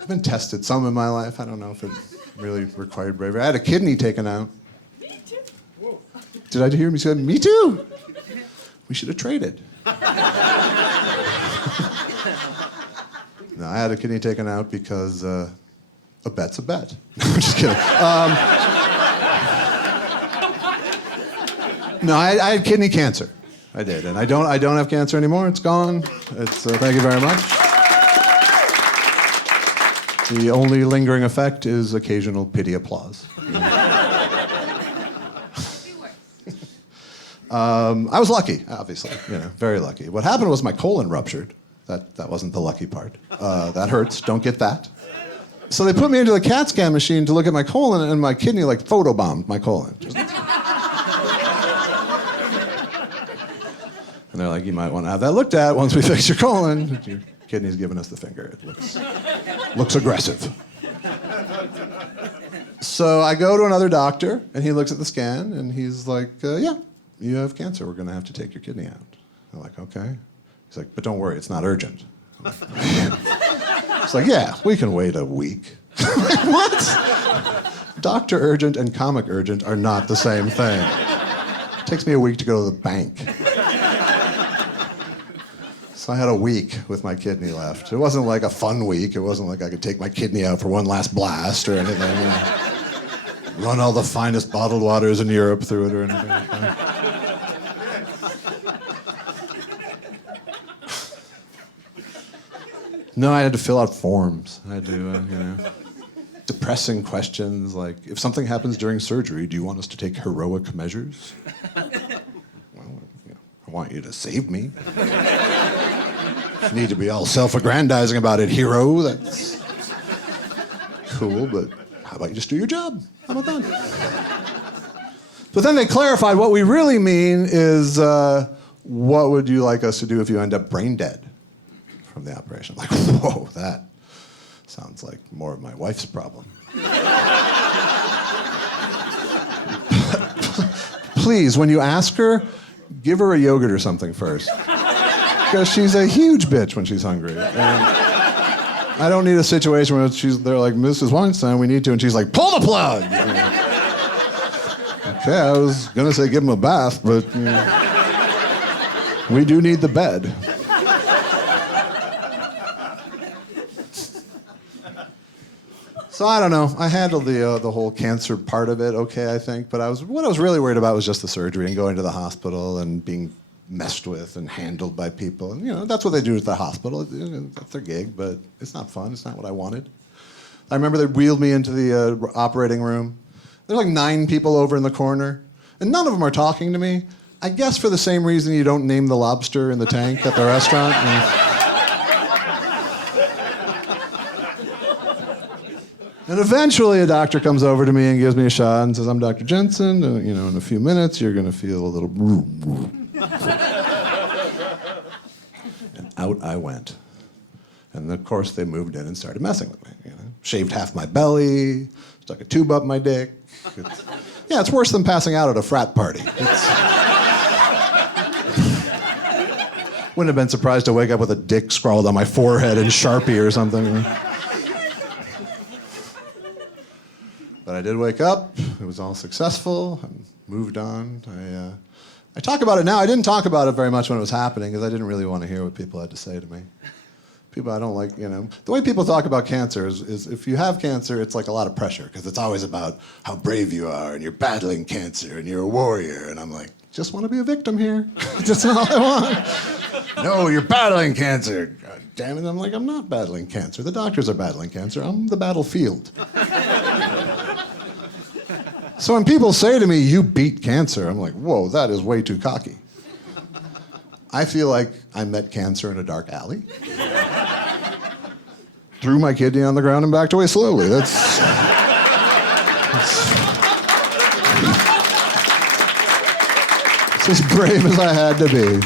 I've been tested some in my life. I don't know if it really required bravery. I had a kidney taken out. Me too. Whoa. Did I hear me say, me too? We should have traded. No, I had a kidney taken out because a bet's a bet. No, I'm just kidding. No, I had kidney cancer. I did, and I don't have cancer anymore. It's gone. Thank you very much. The only lingering effect is occasional pity applause. I was lucky, obviously, very lucky. What happened was my colon ruptured. That wasn't the lucky part. That hurts. Don't get that. So they put me into the CAT scan machine to look at my colon, and my kidney photobombed my colon. And they're like, you might want to have that looked at once we fix your colon. Your kidney's giving us the finger. It looks aggressive. So I go to another doctor, and he looks at the scan, and he's like, yeah, you have cancer. We're going to have to take your kidney out. I'm like, okay. He's like, but don't worry, it's not urgent. It's like, yeah, we can wait a week. Like, what? Doctor urgent and comic urgent are not the same thing. It takes me a week to go to the bank. So I had a week with my kidney left. It wasn't like a fun week. It wasn't like I could take my kidney out for one last blast or anything. Run all the finest bottled waters in Europe through it or anything like that. No, I had to fill out forms. I had to, depressing questions like, if something happens during surgery, do you want us to take heroic measures? Well, I want you to save me. You need to be all self-aggrandizing about it, hero. That's cool, but how about you just do your job? How about that? But then they clarified what we really mean is, what would you like us to do if you end up brain dead from the operation? I'm like, whoa, that sounds like more of my wife's problem. Please, when you ask her, give her a yogurt or something first. Because she's a huge bitch when she's hungry. And I don't need a situation where they're like, Mrs. Weinstein, we need to, and she's like, pull the plug! Okay, I was gonna say give him a bath, but we do need the bed. So I don't know. I handled the whole cancer part of it okay, I think. But what I was really worried about was just the surgery and going to the hospital and being messed with and handled by people. And that's what they do at the hospital. That's their gig, but it's not fun. It's not what I wanted. I remember they wheeled me into the operating room. There's like 9 people over in the corner, and none of them are talking to me. I guess for the same reason you don't name the lobster in the tank at the restaurant. And eventually a doctor comes over to me and gives me a shot and says, I'm Dr. Jensen, and in a few minutes you're going to feel a little... And out I went. And of course they moved in and started messing with me. Shaved half my belly, stuck a tube up my dick. It's worse than passing out at a frat party. Wouldn't have been surprised to wake up with a dick scrawled on my forehead in Sharpie or something. But I did wake up. It was all successful. I moved on. I talk about it now. I didn't talk about it very much when it was happening because I didn't really want to hear what people had to say to me. People I don't like, the way people talk about cancer is if you have cancer, it's like a lot of pressure because it's always about how brave you are and you're battling cancer and you're a warrior. And I'm like, just want to be a victim here. That's all I want. No, you're battling cancer. God damn it. I'm like, I'm not battling cancer. The doctors are battling cancer. I'm the battlefield. So when people say to me, you beat cancer, I'm like, whoa, that is way too cocky. I feel like I met cancer in a dark alley. Threw my kidney on the ground and backed away slowly. That's as brave as I had to be.